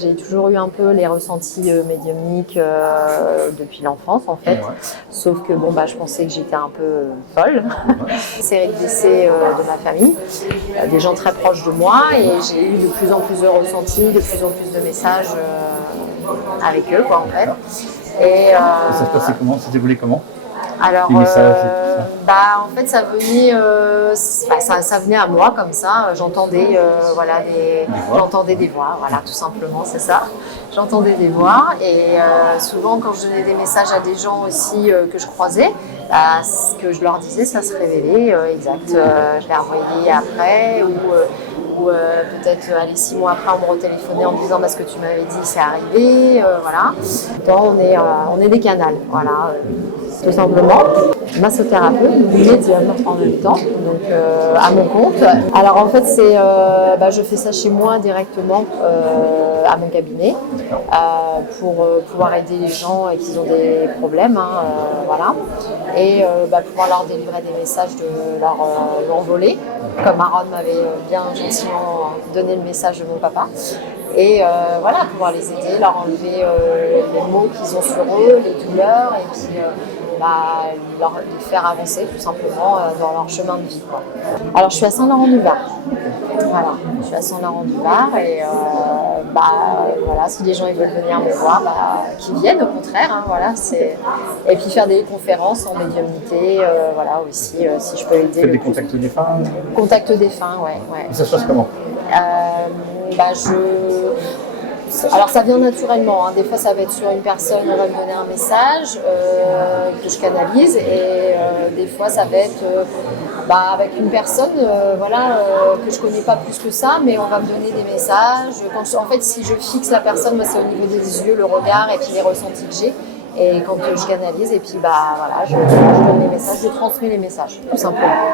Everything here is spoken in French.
j'ai toujours eu un peu les ressentis médiumniques depuis l'enfance en fait. Ouais. Sauf que bon, je pensais que j'étais un peu folle. Ouais. C'est le décès de ma famille, des gens très proches de moi, et j'ai eu de plus en plus de ressentis, de plus en plus de messages avec eux quoi en fait. Et Ça se passait comment? Ça s'est déroulé comment? alors, Les messages et tout ça. en fait, ça venait à moi comme ça. J'entendais, j'entendais des voix, voilà, tout simplement, c'est ça. J'entendais des voix, et souvent, quand je donnais des messages à des gens aussi que je croisais, ce que je leur disais, ça se révélait exact. Je les revoyais après, ou peut-être 6 mois après, on me retéléphonait en me disant ce que tu m'avais dit, c'est arrivé, voilà. Donc, on est des canals, voilà. Tout simplement, massothérapeute, médium en même temps, donc à mon compte. Alors en fait, je fais ça chez moi directement à mon cabinet pour pouvoir aider les gens qui ont des problèmes, voilà, et pouvoir leur délivrer des messages de leur envolée, comme Aaron m'avait bien gentiment donné le message de mon papa. Et voilà, pouvoir les aider, leur enlever les maux qu'ils ont sur eux, les douleurs, et puis les faire avancer tout simplement dans leur chemin de vie, quoi. Alors je suis à Saint-Laurent-du-Var. Voilà, je suis à Saint-Laurent-du-Var, et voilà, si les gens ils veulent venir me voir, qu'ils viennent au contraire, voilà, et puis faire des conférences en médiumnité, voilà aussi, si je peux aider. Des contacts défunts? Contacts défunts, ouais. Et ça se passe comment? Alors ça vient naturellement, des fois ça va être sur une personne, on va me donner un message que je canalise, et des fois ça va être avec une personne que je connais pas plus que ça, mais on va me donner des messages. En fait, si je fixe la personne, c'est au niveau des yeux, le regard et puis les ressentis que j'ai. Et quand je canalise, et puis je donne les messages, je transmets les messages, tout simplement.